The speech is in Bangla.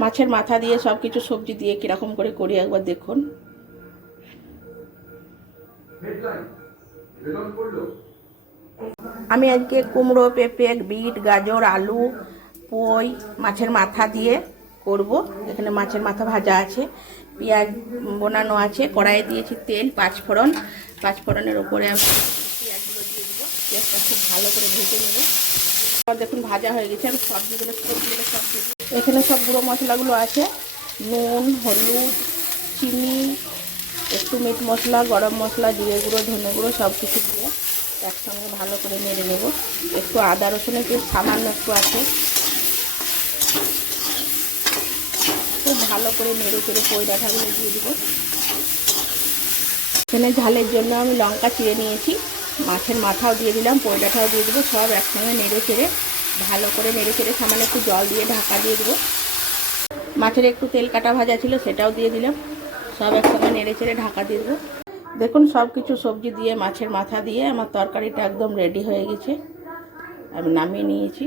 মাছের মাথা দিয়ে সব কিছু সবজি দিয়ে কীরকম করে করি একবার দেখুন। আমি আজকে কুমড়ো, পেঁপে, বিট, গাজর, আলু, পুঁই, মাছের মাথা দিয়ে করব। এখানে মাছের মাথা ভাজা আছে, পেঁয়াজ বানানো আছে, কড়াইয়ে দিয়েছি তেল, পাঁচফোড়নের উপরে আমি পেঁয়াজগুলো দিয়ে দেবো। পেঁয়াজটা খুব ভালো করে ভেজে নেব। দেখুন ভাজা হয়ে গেছে, আমি সবজিগুলো সব দিয়ে দেবো। এখানে সব গুঁড়ো মশলাগুলো আছে, নুন, হলুদ, চিনি, একটু মিট মশলা, গরম মশলা, জিরে গুঁড়ো, ধনে গুঁড়ো সব কিছু দিয়ে একসঙ্গে ভালো করে নেড়ে নেব। একটু আদা রসুনের পেস্ট সামান্য একটু আছে, খুব ভালো করে নেড়ে চেড়ে পই ডাঁটাগুলো দিয়ে দেবো। এখানে ঝালের জন্য আমি লঙ্কা চিড়ে নিয়েছি, মাছের মাথাও দিয়ে দিলাম, পই ডাঁটাও দিয়ে দেবো। সব একসঙ্গে নেড়ে চেড়ে ভালো করে নেড়ে চেড়ে সামান্য একটু জল দিয়ে ঢাকা দিয়ে দেবো। মাছের একটু তেল কাটা ভাজা ছিল, সেটাও দিয়ে দিলাম। সব একসঙ্গে নেড়ে চেড়ে ঢাকা দিয়ে দেবো। দেখুন সব কিছু সবজি দিয়ে মাছের মাথা দিয়ে আমার তরকারিটা একদম রেডি হয়ে গেছে। আমি নামিয়ে নিয়েছি।